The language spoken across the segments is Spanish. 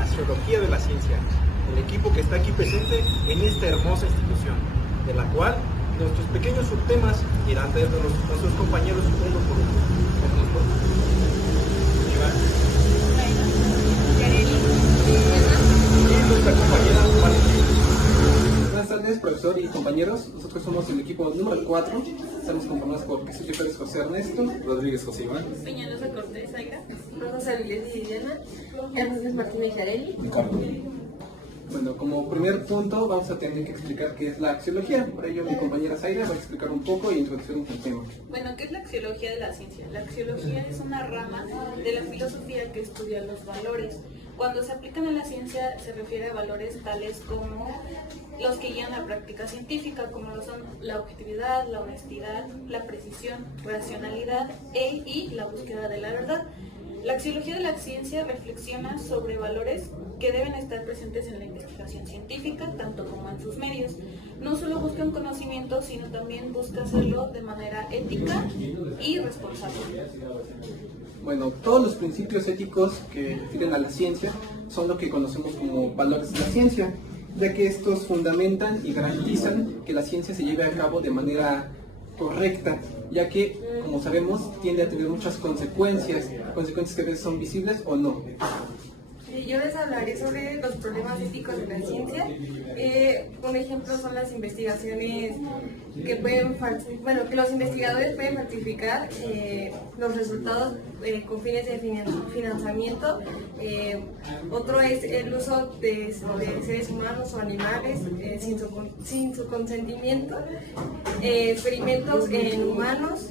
la Axiología de la Ciencia, el equipo que está aquí presente en esta hermosa institución, de la cual nuestros pequeños subtemas irán de nuestros compañeros uno por uno. Y nuestra compañera Valentina. Buenas tardes, profesor y compañeros. Nosotros somos el equipo número 4. Estamos conformados por Jesús Pérez José Ernesto, Rodríguez José Iván, Peñalosa Cortés Aira, Rosa Avilés y Diana, Hernández Martínez Yareli. Ricardo. Bueno, como primer punto vamos a tener que explicar qué es la axiología. Por ello mi compañera Zaira va a explicar un poco y introducirnos al tema. Bueno, ¿qué es la axiología de la ciencia? La axiología es una rama de la filosofía que estudia los valores. Cuando se aplican en la ciencia se refiere a valores tales como los que guían la práctica científica, como lo son la objetividad, la honestidad, la precisión, racionalidad y la búsqueda de la verdad. La axiología de la ciencia reflexiona sobre valores que deben estar presentes en la investigación científica, tanto como en sus medios. No solo busca un conocimiento, sino también busca hacerlo de manera ética y responsable. Bueno, todos los principios éticos que refieren a la ciencia son lo que conocemos como valores de la ciencia, ya que estos fundamentan y garantizan que la ciencia se lleve a cabo de manera correcta, ya que, como sabemos, tiende a tener muchas consecuencias que a veces son visibles o no. Yo les hablaré sobre los problemas éticos de la ciencia. Un ejemplo son las investigaciones que que los investigadores pueden falsificar los resultados con fines de financiamiento. Otro es el uso de seres humanos o animales sin su consentimiento. Experimentos en humanos,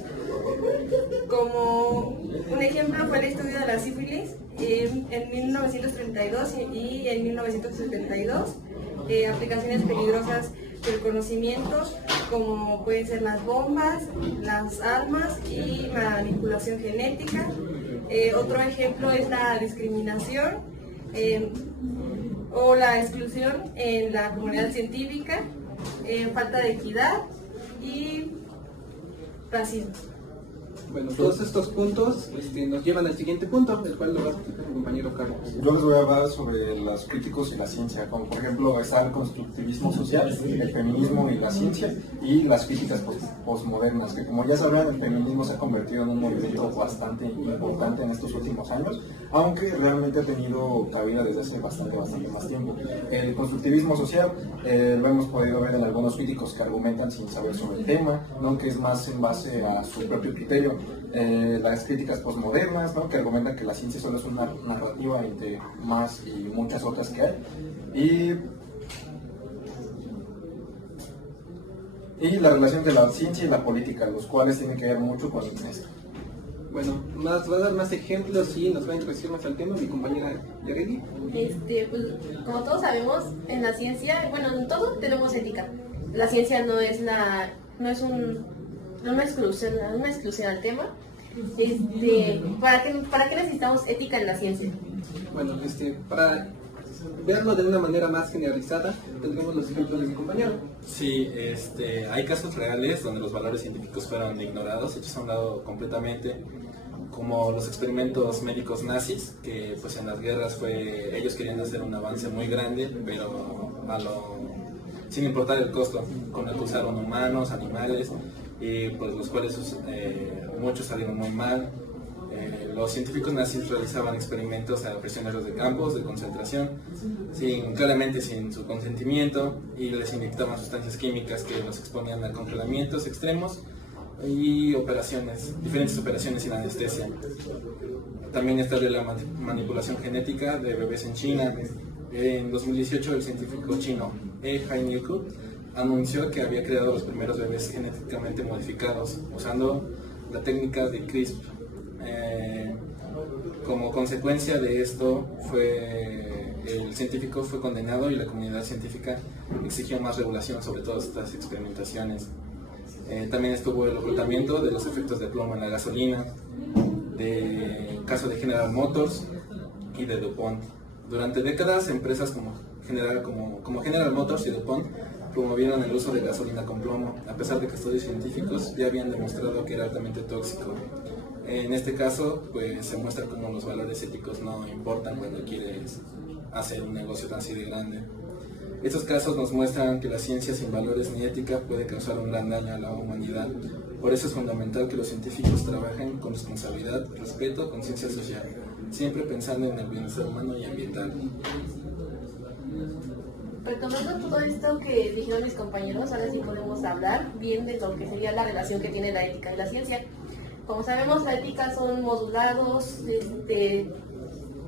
como un ejemplo fue el estudio de la sífilis en 1932 y en 1972. Aplicaciones peligrosas del conocimiento, como pueden ser las bombas, las armas y manipulación genética. Otro ejemplo es la discriminación o la exclusión en la comunidad científica, falta de equidad y racismo. Bueno, todos estos puntos nos llevan al siguiente punto, el cual lo va a explicar mi compañero Carlos. Yo les voy a hablar sobre los críticos y la ciencia, como por ejemplo está el constructivismo social, el feminismo y la ciencia, y las críticas postmodernas, que como ya sabrán, el feminismo se ha convertido en un movimiento bastante importante en estos últimos años, aunque realmente ha tenido cabida desde hace bastante más tiempo. El constructivismo social lo hemos podido ver en algunos críticos que argumentan sin saber sobre el tema, ¿no? Que es más en base a su propio criterio. Las críticas postmodernas, ¿no? Que argumentan que la ciencia solo es una narrativa entre más y muchas otras que hay, y la relación de la ciencia y la política, los cuales tienen que ver mucho con esto. Bueno, va a dar más ejemplos y nos va a introducir más al tema mi compañera Yareli. Pues, como todos sabemos, en la ciencia, bueno, en todo tenemos ética. La ciencia no es una exclusión al tema. ¿Para qué necesitamos ética en la ciencia? Bueno, para verlo de una manera más generalizada, tendremos los ejemplos de mi compañero. Sí, hay casos reales donde los valores científicos fueron ignorados, hechos a un lado completamente, como los experimentos médicos nazis, que pues en las guerras ellos querían hacer un avance muy grande, pero sin importar el costo, con el que usaron humanos, animales, y pues los cuales muchos salieron muy mal. Los científicos nazis realizaban experimentos a prisioneros de campos de concentración, claramente sin su consentimiento, y les inyectaban sustancias químicas que los exponían a congelamientos extremos y diferentes operaciones sin anestesia. También está de la manipulación genética de bebés en China. En 2018 el científico chino Hai-Niku anunció que había creado los primeros bebés genéticamente modificados usando la técnica de CRISPR. Como consecuencia de esto, el científico fue condenado y la comunidad científica exigió más regulación sobre todas estas experimentaciones. También estuvo el ocultamiento de los efectos de plomo en la gasolina, del caso de General Motors y de DuPont. Durante décadas, empresas como General Motors y DuPont promovieron el uso de gasolina con plomo, a pesar de que estudios científicos ya habían demostrado que era altamente tóxico. En este caso, pues se muestra cómo los valores éticos no importan cuando quieres hacer un negocio tan así de grande. Estos casos nos muestran que la ciencia sin valores ni ética puede causar un gran daño a la humanidad. Por eso es fundamental que los científicos trabajen con responsabilidad, respeto, conciencia social, siempre pensando en el bienestar humano y ambiental. Retomando todo esto que dijeron mis compañeros, ahora sí podemos hablar bien de lo que sería la relación que tiene la ética y la ciencia. Como sabemos, la ética son modulados,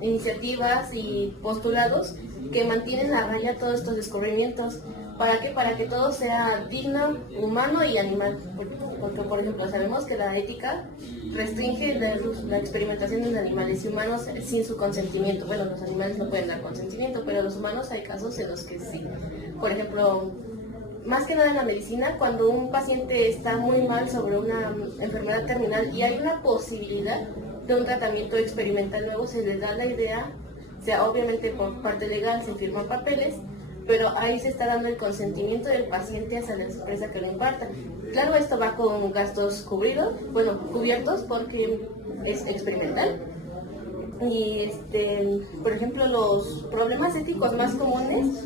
iniciativas y postulados que mantienen a raya todos estos descubrimientos. ¿Para qué? Para que todo sea digno, humano y animal. Porque, por ejemplo, sabemos que la ética restringe la experimentación en animales y humanos sin su consentimiento. Bueno, los animales no pueden dar consentimiento, pero los humanos hay casos en los que sí. Por ejemplo, más que nada en la medicina, cuando un paciente está muy mal sobre una enfermedad terminal y hay una posibilidad de un tratamiento experimental nuevo, se les da la idea, o sea, obviamente por parte legal se firman papeles, pero ahí se está dando el consentimiento del paciente hacia la empresa que lo imparta. Claro, esto va con gastos cubiertos porque es experimental. Y por ejemplo, los problemas éticos más comunes,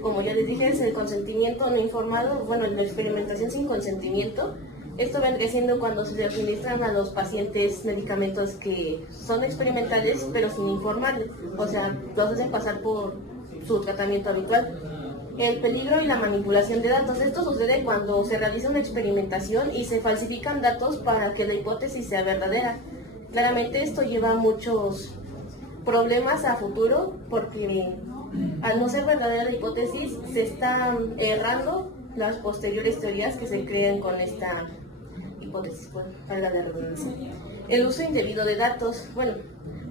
como ya les dije, es el consentimiento no informado, la experimentación sin consentimiento. Esto vendría siendo cuando se le administran a los pacientes medicamentos que son experimentales, pero sin informarles. O sea, los hacen pasar por su tratamiento habitual. El peligro y la manipulación de datos. Esto sucede cuando se realiza una experimentación y se falsifican datos para que la hipótesis sea verdadera. Claramente esto lleva a muchos problemas a futuro porque al no ser verdadera la hipótesis se está errando las posteriores teorías que se crean con esta hipótesis, para la redundancia. El uso indebido de datos.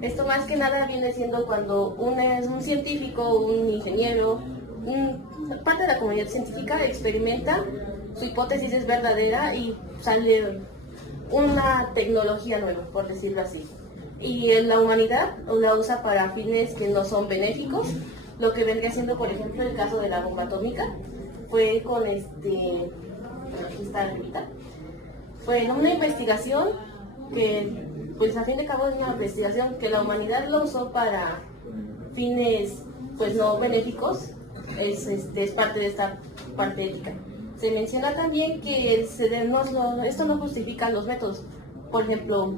Esto más que nada viene siendo cuando un científico, un ingeniero, parte de la comunidad científica experimenta, su hipótesis es verdadera y sale una tecnología nueva, por decirlo así. Y la humanidad la usa para fines que no son benéficos, lo que vendría siendo, por ejemplo, el caso de la bomba atómica. Fue con fue en una investigación que, pues a fin de cabo es una investigación que la humanidad lo usó para fines, pues no benéficos, es parte de esta parte ética. Se menciona también que esto no justifica los métodos. Por ejemplo,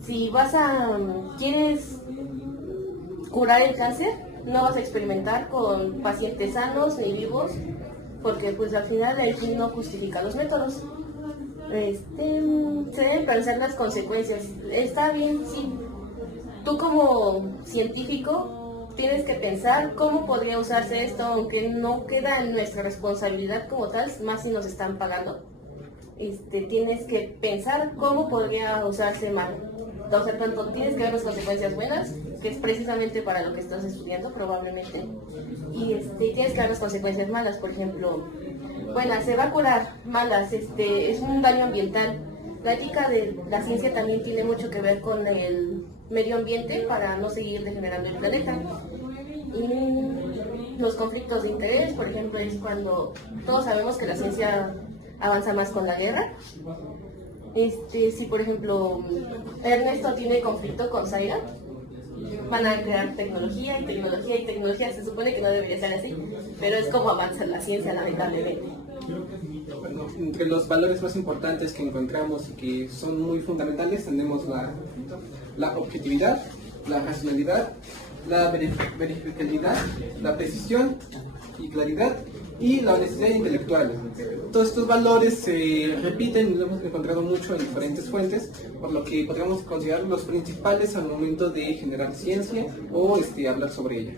si quieres curar el cáncer, no vas a experimentar con pacientes sanos ni vivos, porque pues al final el fin no justifica los métodos. Se deben pensar las consecuencias. Está bien, sí. Tú como científico tienes que pensar cómo podría usarse esto, aunque no queda en nuestra responsabilidad como tal, más si nos están pagando. Tienes que pensar cómo podría usarse mal. O sea, tanto tienes que ver las consecuencias buenas, que es precisamente para lo que estás estudiando probablemente, y tienes que ver las consecuencias malas. Por ejemplo, se va a curar, malas, es un daño ambiental. La ética de la ciencia también tiene mucho que ver con el medio ambiente para no seguir degenerando el planeta. Y los conflictos de interés, por ejemplo, es cuando todos sabemos que la ciencia avanza más con la guerra. Si por ejemplo Ernesto tiene conflicto con Zaira, van a crear tecnología y tecnología y tecnología. Se supone que no debería ser así, pero es como avanza la ciencia, lamentablemente. Entre los valores más importantes que encontramos y que son muy fundamentales tenemos la objetividad, la racionalidad, la verificabilidad, la precisión y claridad y la honestidad intelectual. Todos estos valores se repiten y lo hemos encontrado mucho en diferentes fuentes, por lo que podríamos considerar los principales al momento de generar ciencia o hablar sobre ella.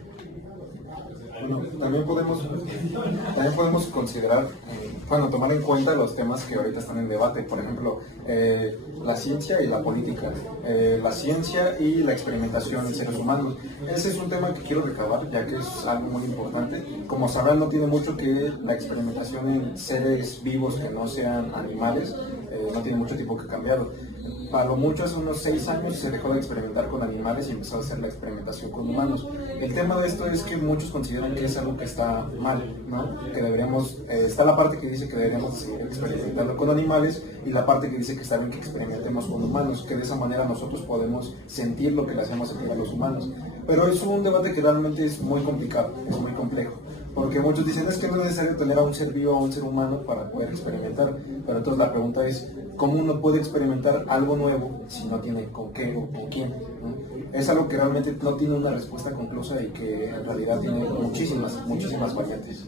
También podemos considerar, tomar en cuenta los temas que ahorita están en debate, por ejemplo, la ciencia y la política, la ciencia y la experimentación en seres humanos. Ese es un tema que quiero recabar, ya que es algo muy importante. Como sabrán, no tiene mucho que la experimentación en seres vivos que no sean animales, no tiene mucho tiempo que cambiarlo. A lo mucho hace unos 6 años se dejó de experimentar con animales y empezó a hacer la experimentación con humanos. El tema de esto es que muchos consideran que es algo que está mal, ¿no? Que deberíamos, está la parte que dice que deberíamos seguir experimentando con animales y la parte que dice que está bien que experimentemos con humanos, que de esa manera nosotros podemos sentir lo que le hacemos sentir a los humanos. pero es un debate que realmente es muy complicado, es muy complejo. Porque muchos dicen, es que no es necesario tener a un ser vivo, a un ser humano para poder experimentar. Pero entonces la pregunta es, ¿cómo uno puede experimentar algo nuevo si no tiene con qué o con quién? ¿No? Es algo que realmente no tiene una respuesta conclusa y que en realidad tiene muchísimas variantes.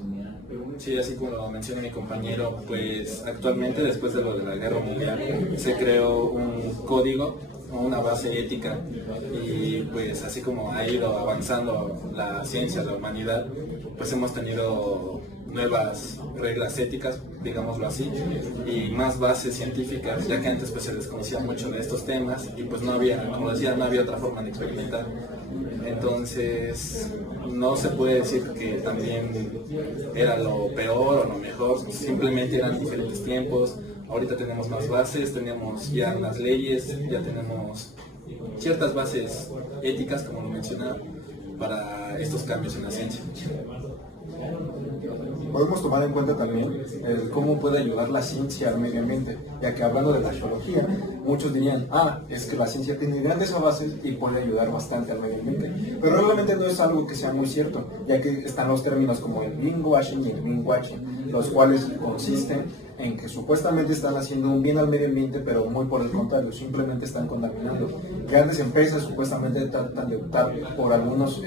Sí, así como lo menciona mi compañero, pues actualmente después de lo de la Guerra Mundial se creó un código, una base ética, y pues así como ha ido avanzando la ciencia, la humanidad, pues hemos tenido nuevas reglas éticas, digámoslo así, y más bases científicas, ya que antes pues se desconocía mucho de esestos temas y pues no había, como decía, no había otra forma de experimentar. Entonces no se puede decir que también era lo peor o lo mejor, simplemente eran diferentes tiempos. Ahorita tenemos más bases, tenemos ya unas leyes, ya tenemos ciertas bases éticas, como lo mencionaba, para estos cambios en la ciencia. Podemos tomar en cuenta también cómo puede ayudar la ciencia al medio ambiente, ya que hablando de la geología, muchos dirían, es que la ciencia tiene grandes avances y puede ayudar bastante al medio ambiente, pero realmente no es algo que sea muy cierto, ya que están los términos como el greenwashing y el greenwashing, los cuales consisten en que supuestamente están haciendo un bien al medio ambiente, pero muy por el contrario, simplemente están contaminando. Grandes empresas supuestamente tratan de optar por algunos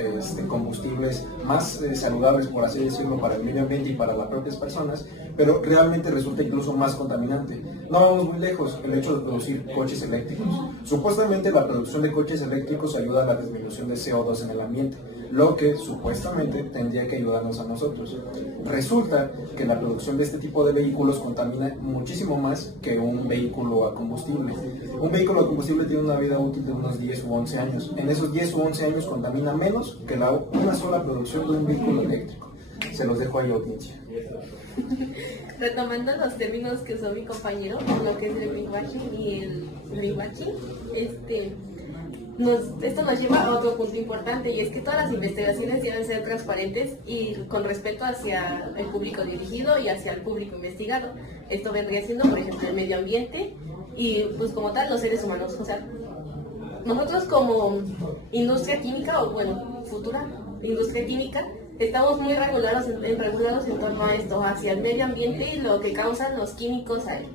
combustibles más saludables, por así decirlo, para el medio ambiente y para las propias personas, pero realmente resulta incluso más contaminante. No vamos muy lejos, el hecho de producir coches eléctricos. Supuestamente la producción de coches eléctricos ayuda a la disminución de CO2 en el ambiente, lo que supuestamente tendría que ayudarnos a nosotros. Resulta que la producción de este tipo de vehículos contamina muchísimo más que un vehículo a combustible. Un vehículo a combustible tiene una vida útil de unos 10 u 11 años. En esos 10 u 11 años contamina menos que una sola producción de un vehículo eléctrico. Se los dejo ahí, audiencia. Retomando los términos que usó mi compañero, lo que es el greenwashing y el greenwashing, esto nos lleva a otro punto importante, y es que todas las investigaciones deben ser transparentes y con respeto hacia el público dirigido y hacia el público investigado. Esto vendría siendo, por ejemplo, el medio ambiente y pues como tal los seres humanos. O sea, nosotros como industria química, o bueno, futura industria química, estamos muy regulados en torno a esto, hacia el medio ambiente y lo que causan los químicos ahí.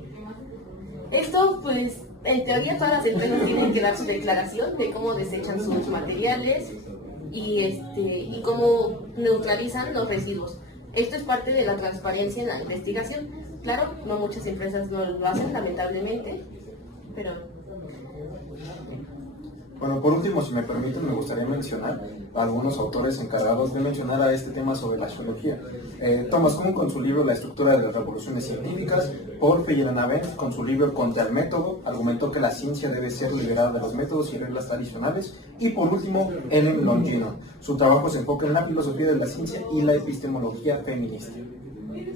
Esto pues en teoría todas las empresas tienen que dar su declaración de cómo desechan sus materiales y cómo neutralizan los residuos. Esto es parte de la transparencia en la investigación. Claro, no muchas empresas no lo hacen, lamentablemente, pero... Bueno, por último, si me permiten, me gustaría mencionar a algunos autores encargados de mencionar a este tema sobre la geología. Thomas Kuhn con su libro La estructura de las revoluciones científicas, Paul Feyerabend con su libro Contra el método, argumentó que la ciencia debe ser liberada de los métodos y reglas tradicionales, y por último, Ellen Longino. Su trabajo se enfoca en la filosofía de la ciencia y la epistemología feminista.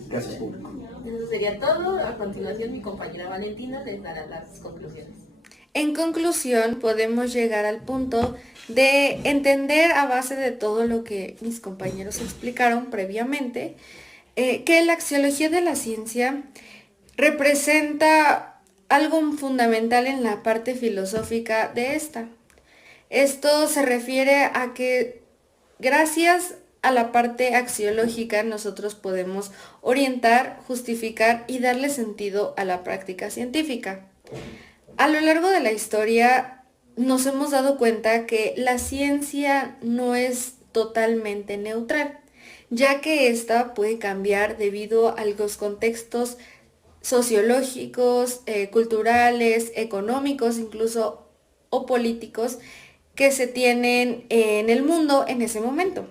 Gracias, público. Eso sería todo. A continuación, mi compañera Valentina les dará las conclusiones. En conclusión, podemos llegar al punto de entender a base de todo lo que mis compañeros explicaron previamente, que la axiología de la ciencia representa algo fundamental en la parte filosófica de esta. Esto se refiere a que gracias a la parte axiológica nosotros podemos orientar, justificar y darle sentido a la práctica científica. A lo largo de la historia nos hemos dado cuenta que la ciencia no es totalmente neutral, ya que ésta puede cambiar debido a los contextos sociológicos, culturales, económicos, incluso o políticos que se tienen en el mundo en ese momento,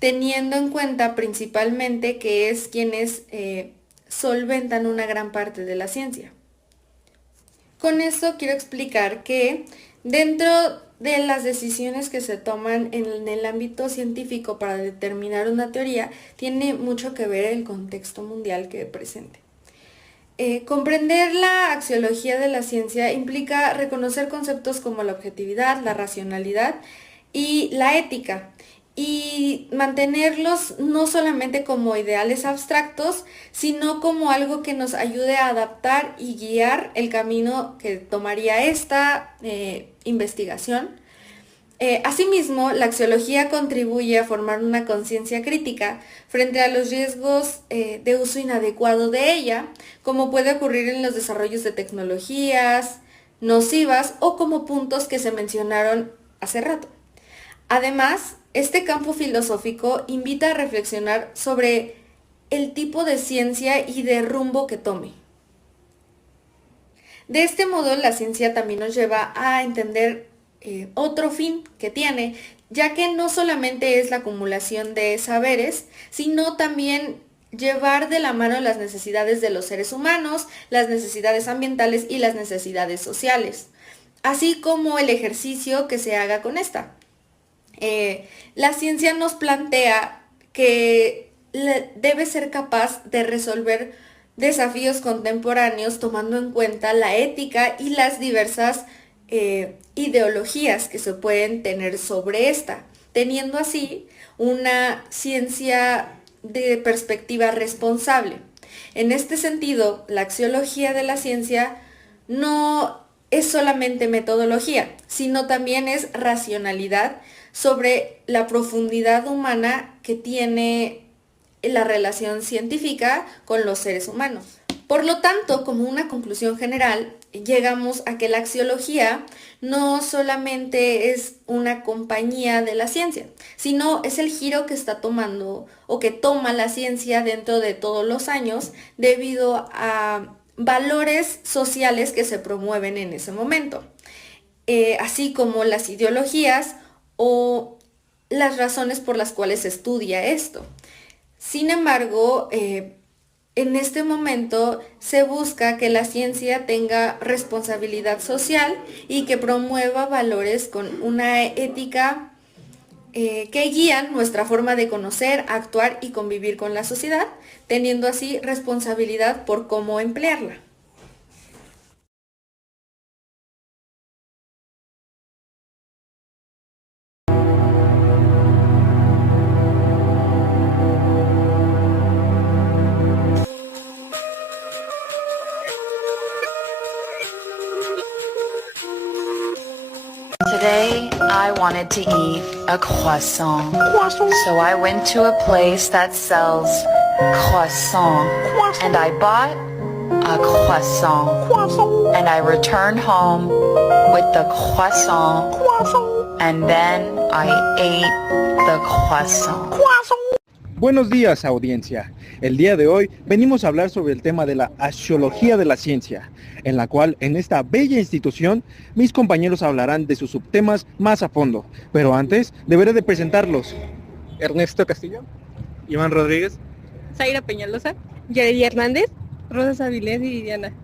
teniendo en cuenta principalmente que es quienes solventan una gran parte de la ciencia. Con esto quiero explicar que dentro de las decisiones que se toman en el ámbito científico para determinar una teoría, tiene mucho que ver el contexto mundial que presente. Comprender la axiología de la ciencia implica reconocer conceptos como la objetividad, la racionalidad y la ética, y mantenerlos no solamente como ideales abstractos, sino como algo que nos ayude a adaptar y guiar el camino que tomaría esta investigación Asimismo, la axiología contribuye a formar una conciencia crítica frente a los riesgos de uso inadecuado de ella, como puede ocurrir en los desarrollos de tecnologías nocivas o como puntos que se mencionaron hace rato. Además, este campo filosófico invita a reflexionar sobre el tipo de ciencia y de rumbo que tome. De este modo, la ciencia también nos lleva a entender otro fin que tiene, ya que no solamente es la acumulación de saberes, sino también llevar de la mano las necesidades de los seres humanos, las necesidades ambientales y las necesidades sociales, así como el ejercicio que se haga con esta. La ciencia nos plantea que debe ser capaz de resolver desafíos contemporáneos tomando en cuenta la ética y las diversas ideologías que se pueden tener sobre esta, teniendo así una ciencia de perspectiva responsable. En este sentido, la axiología de la ciencia no es solamente metodología, sino también es racionalidad sobre la profundidad humana que tiene la relación científica con los seres humanos. Por lo tanto, como una conclusión general, llegamos a que la axiología no solamente es una compañía de la ciencia, sino es el giro que está tomando o que toma la ciencia dentro de todos los años debido a valores sociales que se promueven en ese momento, así como las ideologías o las razones por las cuales se estudia esto. Sin embargo, en este momento se busca que la ciencia tenga responsabilidad social y que promueva valores con una ética que guían nuestra forma de conocer, actuar y convivir con la sociedad, teniendo así responsabilidad por cómo emplearla. Today, I wanted to eat a croissant. So I went to a place that sells croissant. And I bought a croissant. And I returned home with the croissant. And then I ate the croissant. Buenos días, audiencia. El día de hoy venimos a hablar sobre el tema de la axiología de la ciencia, en la cual en esta bella institución mis compañeros hablarán de sus subtemas más a fondo. Pero antes deberé de presentarlos. Ernesto Castillo, Iván Rodríguez, Zaira Peñalosa, Yareli Hernández, Rosa Sabilés y Diana.